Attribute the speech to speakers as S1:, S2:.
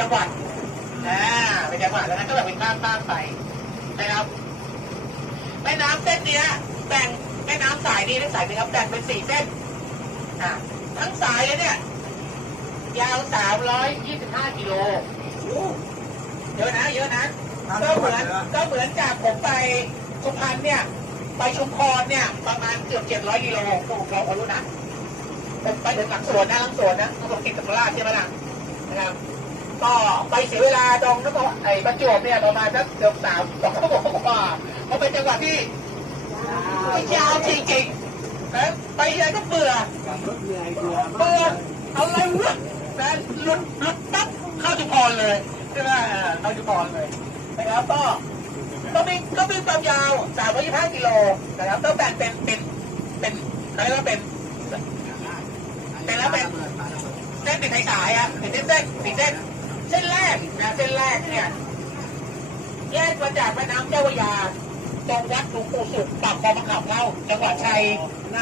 S1: จังหวัดอ่าเป็นจังหวัดแล้วนั้นก็แบบเป็นข้ามข้ามไปนะครับแม่น้ำเส้นนี้แบ่งแม่น้ำสายนี้และสายนี้ครับแบ่งเป็นสี่เส้นอ่าทั้งสายเลยเนี่ย ยาวสามร้อยยี่สิบห้ากิโลเยอะนะเยอะนะก็เหมือนก็เหมือนจากผมไปสุพรรณเนี่ย ไปชุมพรเนี่ย ประมาณเกือบเจ็ดร้อยกิโลผมเราพอรู้นะผมไปถึงหลังสวนนะหลังสวนนะหลังเขตสัมราชใช่ไหมล่ะนะครับ ก็ไปเสียเวลาตรงนครไอ้ประจวบเนี่ยประมาณสักเกือบสามสองชั่วโมงกว่าเพราะเป็นจังหวัดที่ไม่ยาวจริงๆนะไปทีไรก็เบื่อ
S2: เหนื่อยเบื่อ
S1: เบื่ออะไรวะนะลุดลุดปั๊บเข้าจุพรเลยใช่ไหมอ่าเข้าจุพรเลยนะครับก็ก็มีก็มีความยาว325กิโลนะครับก็แบ่งเป็นเป็นเป็นเขาเรียกว่าเป็นเป็นแล้วเป็นเส้นเป็นสายอะเป็นเส้นเส้นเป็นเส้น กนะเส้นแรกเนี่ยแยกมาจากแม่น้ำเจ้าพระยาตรงวัดหลวงปู่สุขปากคลองมะขามเล่าจังหวัดชัย
S2: นา